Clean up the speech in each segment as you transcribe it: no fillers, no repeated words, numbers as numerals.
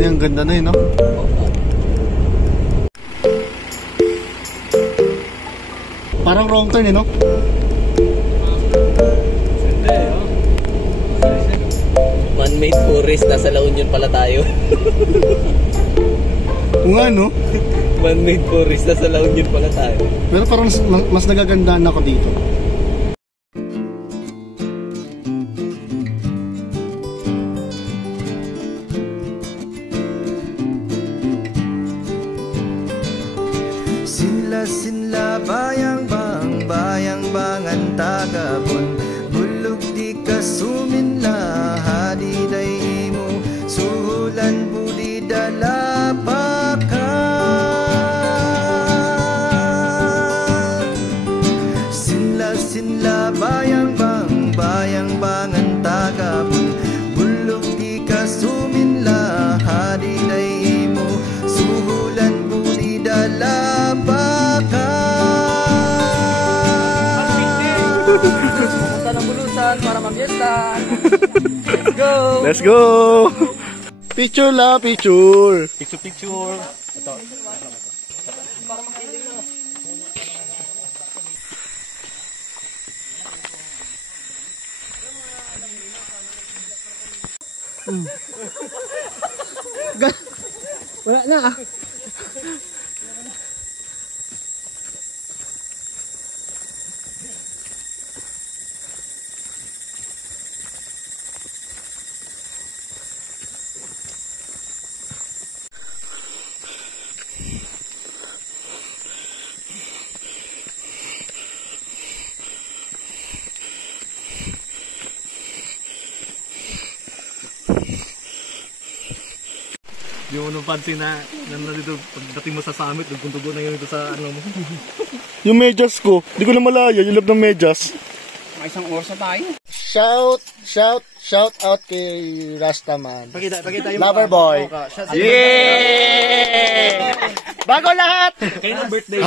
Ay, ang ganda na yun, no? Parang wrong turn, eh, no? Hindi, oh. Man-made forest, nasa La Union pala tayo. Kung ano? Man-made forest, nasa La Union pala tayo. Pero parang mas nagagandaan ako dito. Sinla bayang bang ang tagabon, bulog di kasuminla hadiday mo, suhulan budi dalapakan. Sinla bayang bang ang tagabon, bulog di kasuminla hadiday mo, suhulan budi dalapakan. Pumunta ng Bulusan para mamyesta. Let's go! Let's go! Picture la, picture! Picture. Ito. Wala na ah. Yung anong pansin na nandito pagdating mo sa summit, nagkuntugo na yun ito sa ano mo. Yung medyas ko, di ko na malaya, yung loob ng medyas. May isang oras na tayo. Shout out kay Rastaman. Pakita yung Loverboy. Yeah! Bago lahat! Kaya ng birthday.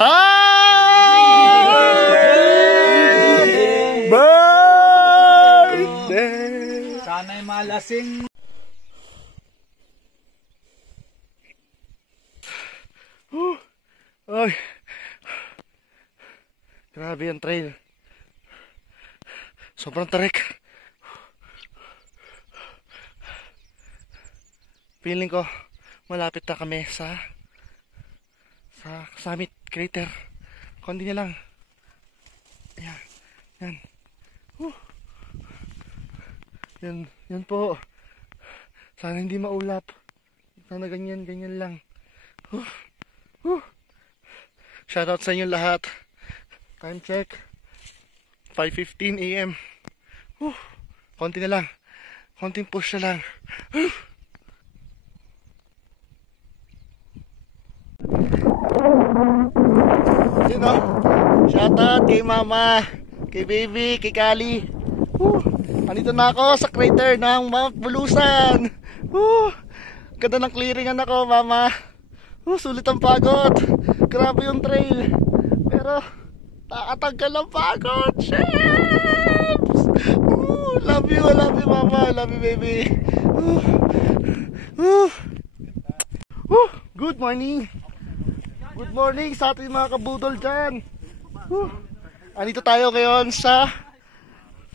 Birthday! Sana'y malasing. Ay. Grabe yung trail. Sobrang tarik. Feeling ko malapit na kami sa summit crater. Kundi na lang. Ayan. Yan. Yan po. Sana hindi maulap. Sana ganyan lang. Shoutout sa inyo lahat. Time check 5:15 AM. Konti na lang. Konting push na lang. You know, shoutout kay mama, kay baby, kay Kali. Andito na ako sa crater ng Mount Bulusan. Ganda ng clearingan ako, mama. Sulit ang pagod. Grabe yung trail. Pero nakatanggal ang pagod. Sheeps! Love you mama. Love you baby. Good morning. Good morning sa ating mga kabudol dyan. Andito tayo ngayon sa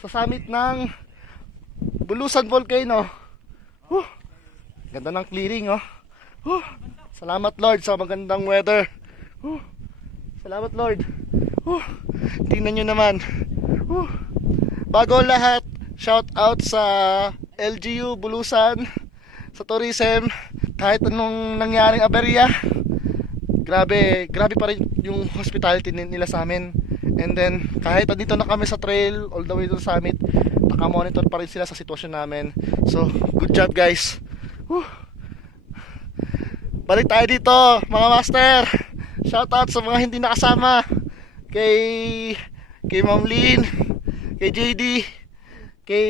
summit ng Bulusan Volcano. Ganda ng clearing, oh. Salamat Lord sa magandang weather. Salamat Lord. Tingnan nyo naman. Bago lahat, shout out sa LGU Bulusan, sa tourism. Kahit anong nangyaring aberya, grabe pa rin yung hospitality nila sa amin. And then kahit andito na kami sa trail all the way to the summit, nakamonitor pa rin sila sa sitwasyon namin. So good job guys. Balik tayo dito mga master. Shoutout sa mga hindi nakasama. Kay Ma'am Lynn, kay JD, kay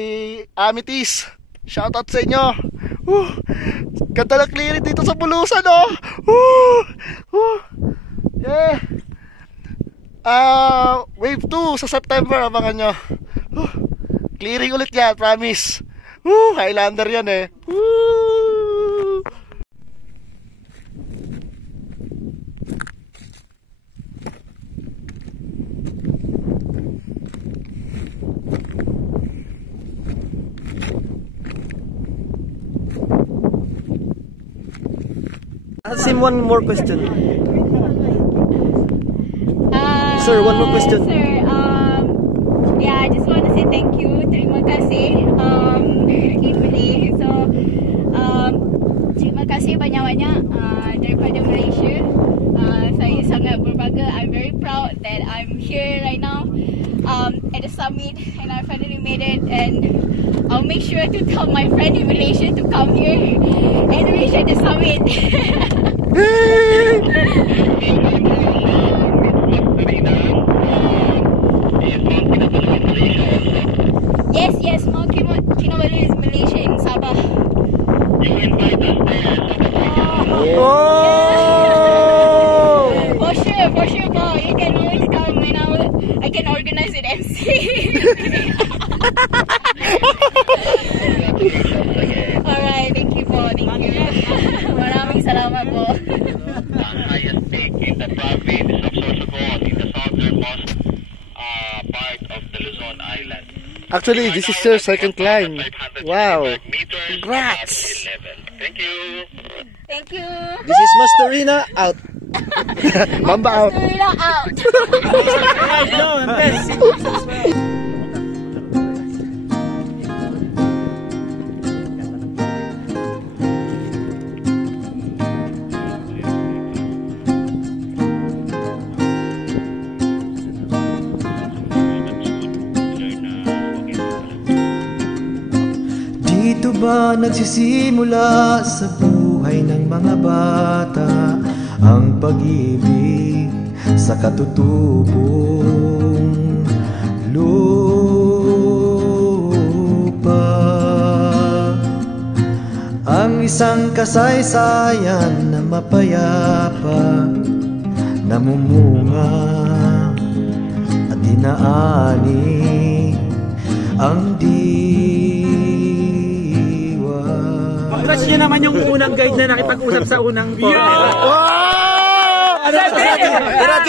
Amitis. Shoutout sa inyo. Ganda ng clearing dito sa Bulusan, oh. Yeah. Wave 2 sa September, abangan nyo. Clearing ulit yan, promise. Highlander yan eh. Sim, one more question. Sir, one more question. Sir, yeah, I just want to say thank you. Terima kasih. In Malay. So, terima kasih banyak-banyak daripada Malaysia. Saya sangat berbangga. I'm very proud that I'm here right now at the summit, and I finally made it. And I'll make sure to tell my friend in Malaysia to come here and reach at the summit. Yes, Mount Kinabalu is Malaysia in Sabah. You invite us there. For sure, Paul. You can always come and I can organize with MC. Alright, thank you po. Thank you. Maraming salamat po. Highest peak in the province of Sorsogon, in the southernmost part of the Luzon Island. Actually, this is your second climb. Wow. Congrats. Thank you. Thank you. This is Mastorina out. Mamba out. Mastorina out. Dito ba nagsisimula sa buhay ng mga bata ang pag-ibig sa katutubong lupa? Ang isang kasaysayan na mapayapa, namumunga at dinaani ang Congrats nyo naman yung unang guide na nakipag-usap sa unang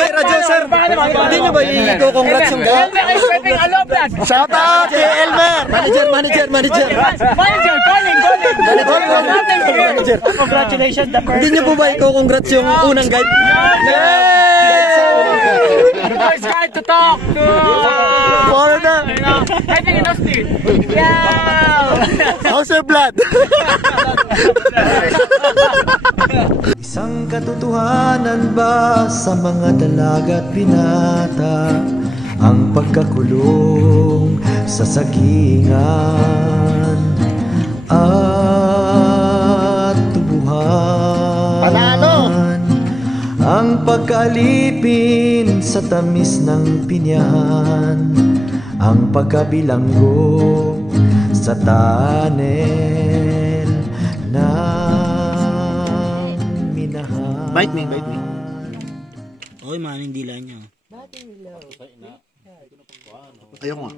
Radyo, sir. Hindi nyo ba i-congrats yung guide? Shout out kay Elmer. Manager. Congratulations. Hindi nyo po ba i-congrats yung unang guide? The first guy to talk to heavy industry. How's your blood? Isang katotohanan ba sa mga dalaga at binata ang pagkakulong sa sagingan at tubuhan? Panalo! Ang pagkaalipin sa tamis ng pinyahan, ang pagkabilanggo sa tanel ng minahal. Bite me. Oy, man, hindi lang niya. Ayaw nga.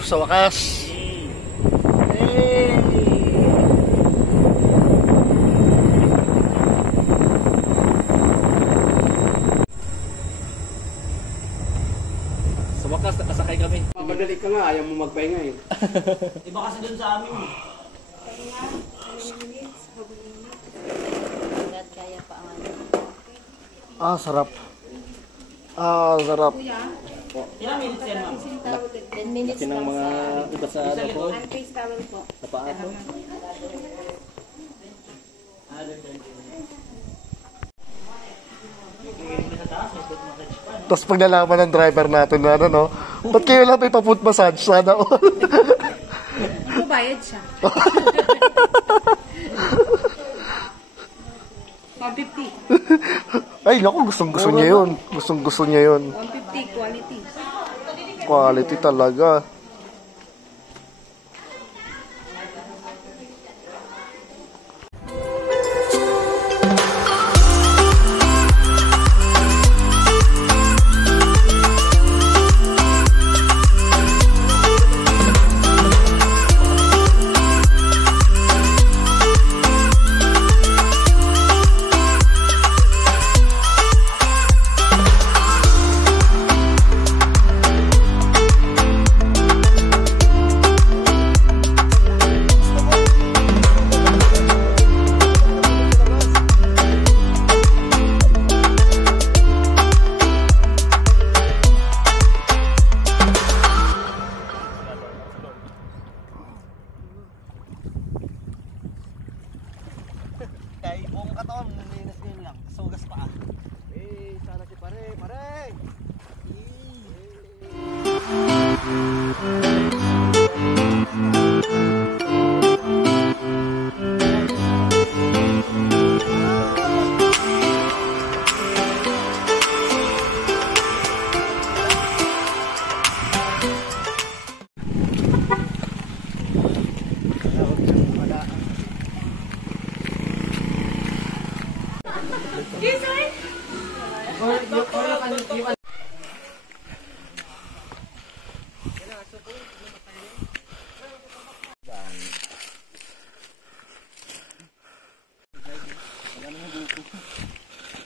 Sa wakas. Sa wakas, nakasakay kami. Madali ka nga, ayaw mo magpahinga eh. Iba kasi dun sa amin eh. Sarap. Sarap. Ilang minutes yan, ma'am? 10 minutes Kasi ng lang mga sa... iba sa ano po, Face towel po. sa paa po. Tapos pag nalaman ng driver natin na ano, no? Ba't kayo lang may pa-foot massage? Sana all. Magbabayad siya. 150. Ay, naku, gustong-gusto niya yun. Gustong-gusto niya yun. 150 quality. Quality talaga.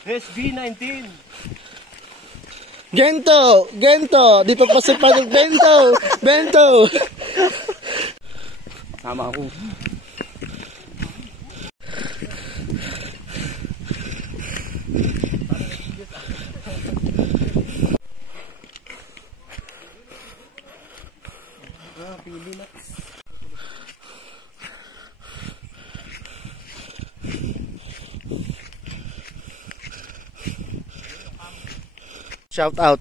SB19. Gento! Gento! Di pa pasok pa ng Bento! Bento! Sama ako. Shout out.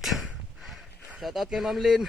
Shout out kay Ma'am Lynn.